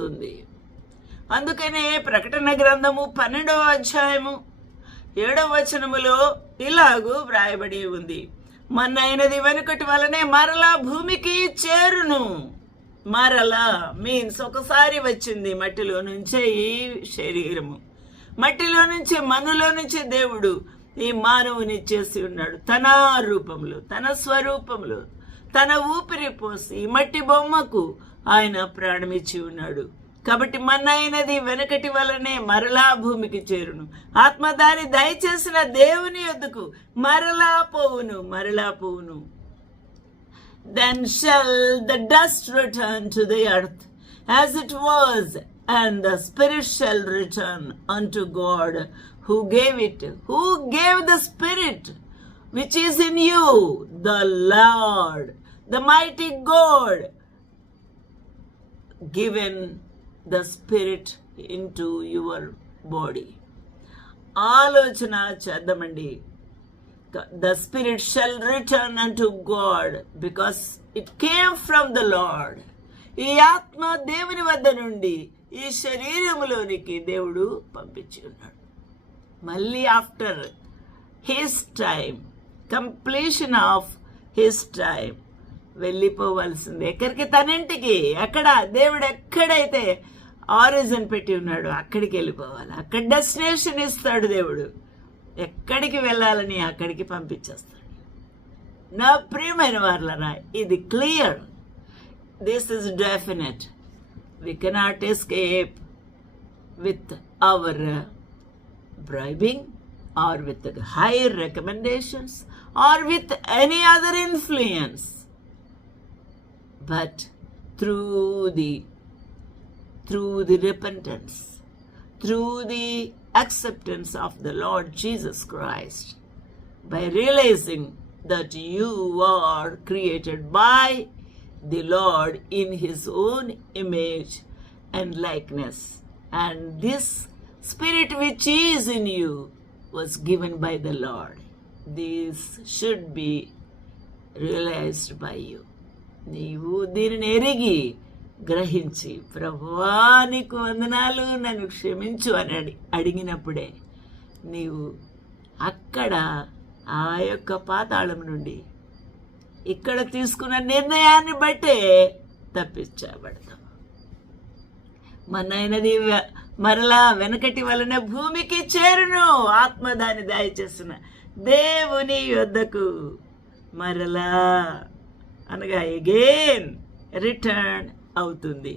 వస్తుంది. అందుకనే ప్రకటన గ్రంథము పన్నెండవ అధ్యాయము ఏడవ వచనములో ఇలాగూ వ్రాయబడి ఉంది. మన్నైనది వెనుకటి వలనే మరలా భూమికి చేరును. మరలా మీన్స్ ఒకసారి వచ్చింది మట్టిలో నుంచే ఈ శరీరము. మట్టిలో నుంచి మనులో నుంచి దేవుడు ఈ మానవుని చేసి ఉన్నాడు. తన రూపంలో తన స్వరూపంలో తన ఊపిరి పోసి ఈ మట్టి బొమ్మకు ఆయన ప్రాణమిచ్చి ఉన్నాడు. కాబట్టి మన్నాయనది వెనకటి వలనే మరలా భూమికి చేరును. ఆత్మ దాని దయచేసిన దేవుని ఎద్దుకు మరలా పోవును మరలా పోవును. Then shall the dust return to the earth as it was and the spirit shall return unto God who gave it who gave the spirit which is in you the Lord the mighty God given the spirit into your body. ఆలోచన చేద్దామండి the spirit shall return unto God because it came from the Lord. ఈ ఆత్మ దేవుని వద్ద నుండి ఈ శరీరములోనికి దేవుడు పంపించి ఉన్నాడు మళ్ళీ after his time completion of his time వెళ్ళిపోవలసింది. ఎక్కడికి? తనింటికి ఎక్కడ దేవుడు ఎక్కడైతే ఆరిజిన్ పెట్టి ఉన్నాడో అక్కడికి వెళ్ళిపోవాలి. అక్కడ డెస్టినేషన్ ఇస్తాడు దేవుడు. ఎక్కడికి వెళ్ళాలని అక్కడికి పంపించేస్తాడు. నా ప్రియమైన వాళ్ళరా ఇది clear. This is definite we cannot escape with our bribing or with higher recommendations or with any other influence but through the through the repentance through the acceptance of the lord jesus christ by realizing that you are created by the lord in his own image and likeness. And this spirit which is in you was given by the lord. This should be realized by you నీవు దీనిని ఎరిగి గ్రహించి ప్రభువా నీకు వందనాలు నన్ను క్షమించు అని అడి అడిగినప్పుడే నీవు అక్కడ ఆ యొక్క పాతాళం నుండి ఇక్కడ తీసుకున్న నిర్ణయాన్ని బట్టే తప్పించబడతాం మనైనది మరలా వెనకటి వలన భూమికి చేరును ఆత్మ దాన్ని దయచేసిన దేవుని యొద్దకు మరలా అనగా ఎగేన్ రిటర్న్ అవుతుంది.